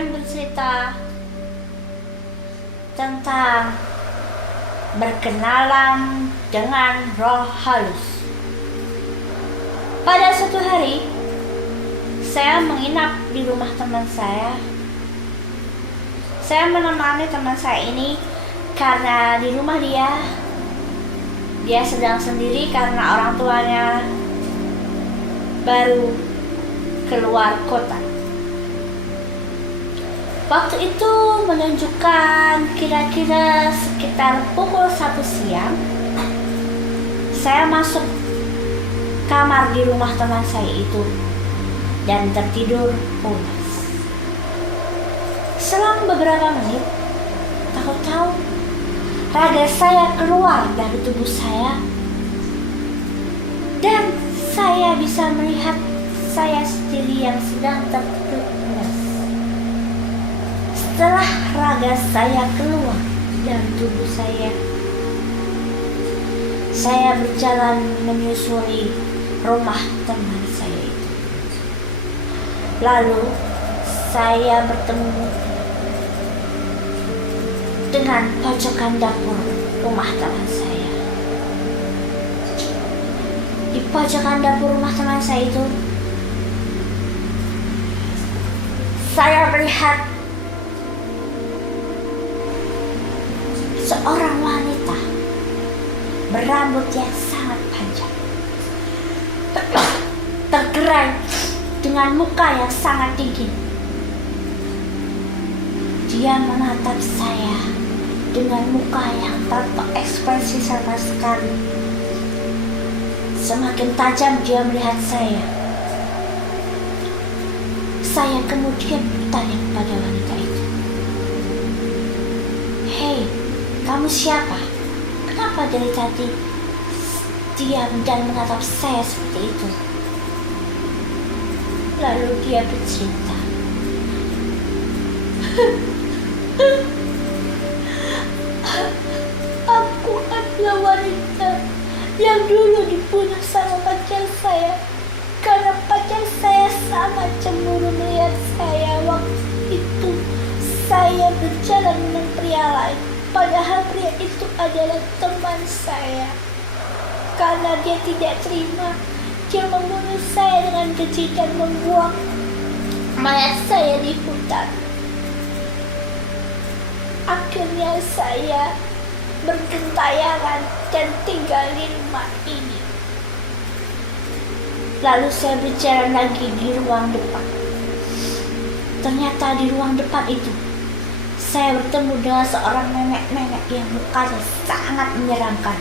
akan bercerita tentang berkenalan dengan roh halus. Pada suatu hari, saya menginap di rumah teman saya. Saya menemani teman saya ini karena di rumah dia sedang sendiri karena orang tuanya baru keluar kota. Waktu itu menunjukkan kira-kira sekitar pukul 1 siang. Saya masuk kamar di rumah teman saya itu dan tertidur pulas. Selang beberapa menit, tahu-tahu raga saya keluar dari tubuh saya dan saya bisa melihat saya sendiri yang sedang tertidur pulas. Setelah raga saya keluar dari tubuh saya berjalan menyusuri rumah teman saya itu. Lalu saya bertemu dengan pojokan dapur rumah teman saya. Di pojokan dapur rumah teman saya itu, saya melihat seorang wanita berambut yang sangat panjang, tergerai dengan muka yang sangat dingin. Dia menatap saya dengan muka yang tanpa ekspresi sama sekali. Semakin tajam dia melihat saya. Saya kemudian bertanya kepada wanita itu, "Hei, kamu siapa? Kenapa dari tadi diam dan menatap saya seperti itu?" Lalu dia bercerita, "Aku adalah wanita yang dulu dibunuh sama pacar saya karena pacar saya sangat cemburu melihat saya. Waktu itu saya berjalan dengan pria lain, padahal pria itu adalah teman saya. Karena dia tidak terima, dia membunuh saya dengan keji dan membuang mayat saya di hutan. Akhirnya saya bergentayangan dan tinggal di rumah ini." Lalu saya berjalan lagi di ruang depan. Ternyata di ruang depan itu saya bertemu dengan seorang nenek-nenek yang mukanya sangat menyeramkan.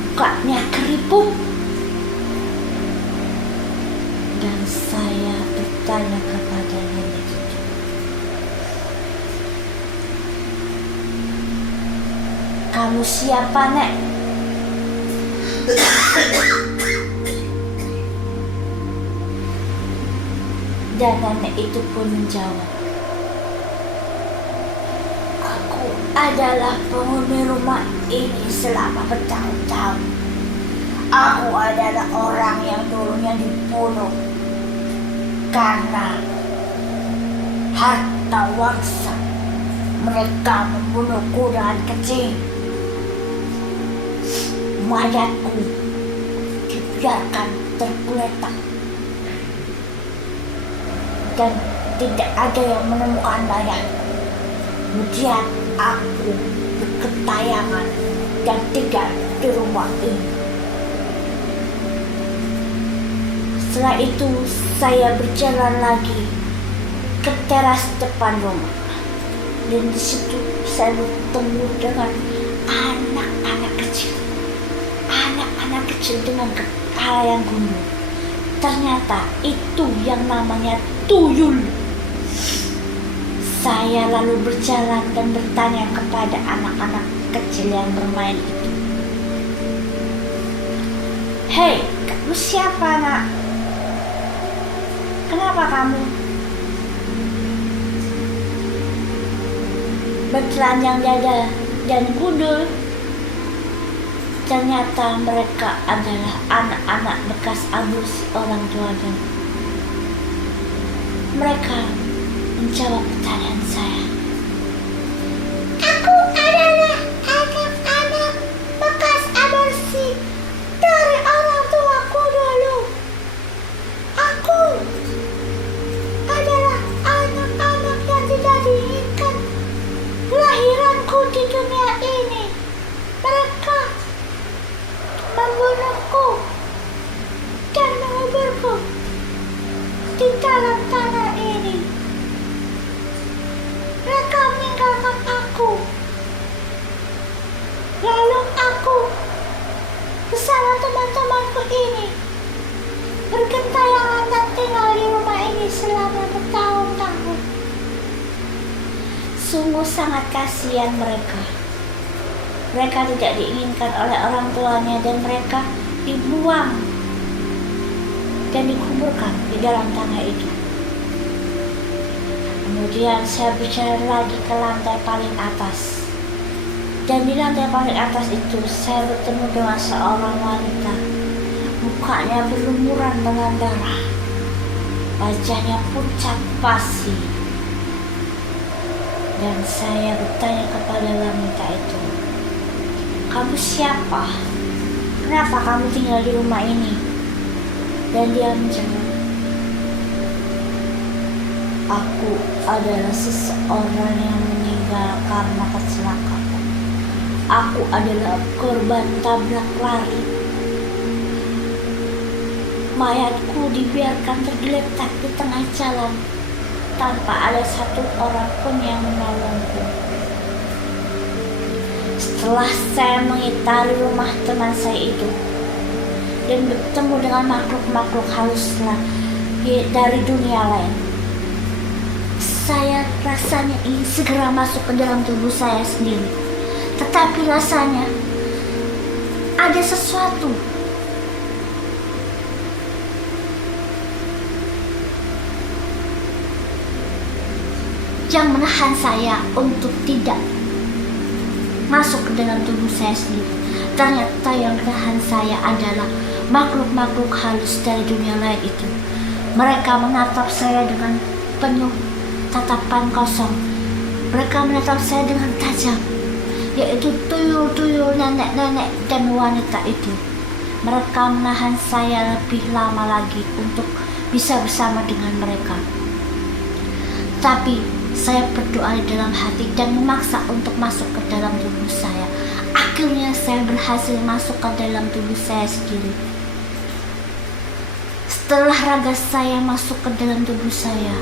Mukanya keriput. Dan saya bertanya kepada nenek itu, "Kamu siapa, Nek?" Dan nenek itu pun menjawab, "Aku adalah penghuni rumah ini selama bertahun-tahun. Aku adalah orang yang dulunya dibunuh karena harta wangsa. Mereka membunuhku dengan keji. Mayatku dibiarkan tergeletak dan tidak ada yang menemukan mayat. Kemudian aku bergentayangan dan tinggal di rumah ini. Setelah itu saya berjalan lagi ke teras depan rumah, dan di situ saya bertemu dengan anak-anak kecil dengan kepala yang gundul. Ternyata itu yang namanya tuyul. Saya lalu berjalan dan bertanya kepada anak-anak kecil yang bermain itu, "Hei, kamu siapa, Nak? Kenapa kamu bertelanjang dada dan gundul?" Ternyata mereka adalah anak-anak bekas aborsi orang tuanya. Mereka menjawab pertanyaan saya. Aku adalah anak-anak bekas aborsi dari orang tuaku dulu. Aku adalah anak-anak yang tidak diinginkan lahiranku di dunia ini. Mereka membunuhku dan menguburku di dalam tanah ini. Mereka meninggalkan aku. Lalu aku bersama teman-temanku ini bergentayangan dan tinggal di rumah ini selama bertahun-tahun. Sungguh sangat kasihan mereka. Mereka tidak diinginkan oleh orang tuanya dan mereka dibuang dan dikuburkan di dalam tanah itu. Kemudian saya bicara lagi ke lantai paling atas. Dan di lantai paling atas itu saya bertemu dengan seorang wanita. Mukanya berlumuran dengan darah. Wajahnya pucat pasi. Dan saya bertanya kepada wanita itu, "Kamu siapa? Kenapa kamu tinggal di rumah ini?" Dan dia menjawab, "Aku adalah seseorang yang meninggal karena kecelakaan. Aku adalah korban tabrak lari. Mayatku dibiarkan tergeletak di tengah jalan tanpa ada satu orang pun yang menolongku. Setelah saya mengitari rumah teman saya itu dan bertemu dengan makhluk-makhluk halus dari dunia lain, saya rasanya ingin segera masuk ke dalam tubuh saya sendiri. Tetapi rasanya ada sesuatu yang menahan saya untuk tidak masuk ke dalam tubuh saya sendiri. Ternyata yang menahan saya adalah makhluk-makhluk halus dari dunia lain itu. Mereka menatap saya dengan penuh tatapan kosong. Mereka menatap saya dengan tajam, yaitu tuyul-tuyul nenek-nenek dan wanita itu. Mereka menahan saya lebih lama lagi untuk bisa bersama dengan mereka. Tapi saya berdoa di dalam hati dan memaksa untuk masuk ke dalam tubuh saya. Akhirnya saya berhasil masuk ke dalam tubuh saya sendiri. Setelah raga saya masuk ke dalam tubuh saya,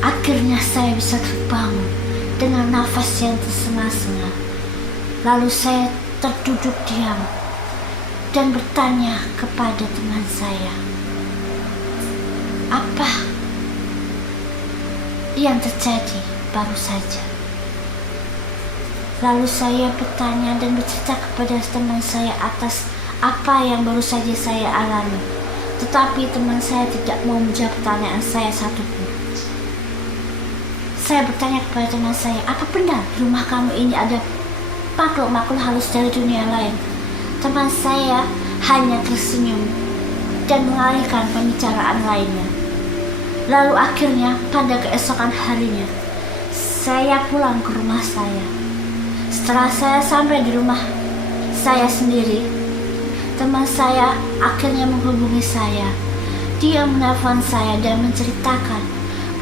akhirnya saya bisa terbangun dengan nafas yang tersengal-sengal. Lalu saya terduduk diam dan bertanya kepada teman saya, "Apa yang terjadi baru saja?" Lalu saya bertanya dan bercerita kepada teman saya atas apa yang baru saja saya alami. Tetapi teman saya tidak mau menjawab pertanyaan saya satupun. Saya bertanya kepada teman saya, "Apa benar di rumah kamu ini ada makhluk-makhluk halus dari dunia lain?" Teman saya hanya tersenyum dan mengalihkan pembicaraan lainnya. Lalu akhirnya pada keesokan harinya, saya pulang ke rumah saya. Setelah saya sampai di rumah saya sendiri, teman saya akhirnya menghubungi saya. Dia menelpon saya dan menceritakan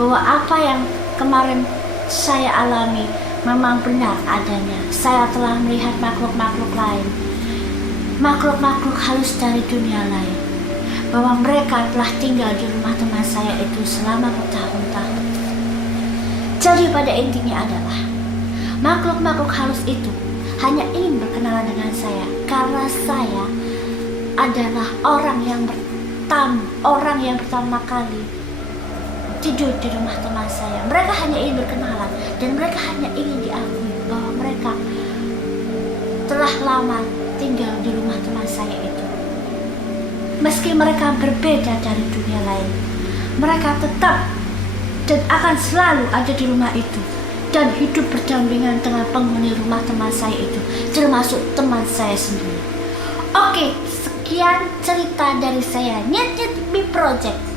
bahwa apa yang kemarin saya alami memang benar adanya. Saya telah melihat makhluk-makhluk lain, makhluk-makhluk halus dari dunia lain, bahwa mereka telah tinggal di rumah teman saya itu selama bertahun-tahun. Jadi pada intinya adalah makhluk-makhluk halus itu hanya ingin berkenalan dengan saya karena saya adalah orang yang pertama kali tidur di rumah teman saya. Mereka hanya ingin berkenalan dan mereka hanya ingin diakui bahwa mereka telah lama tinggal di rumah teman saya itu. Meski mereka berbeda dari dunia lain, mereka tetap dan akan selalu ada di rumah itu dan hidup berdampingan dengan penghuni rumah teman saya itu, termasuk teman saya sendiri. Oke, sekian cerita dari saya, Nyet Nyet Project.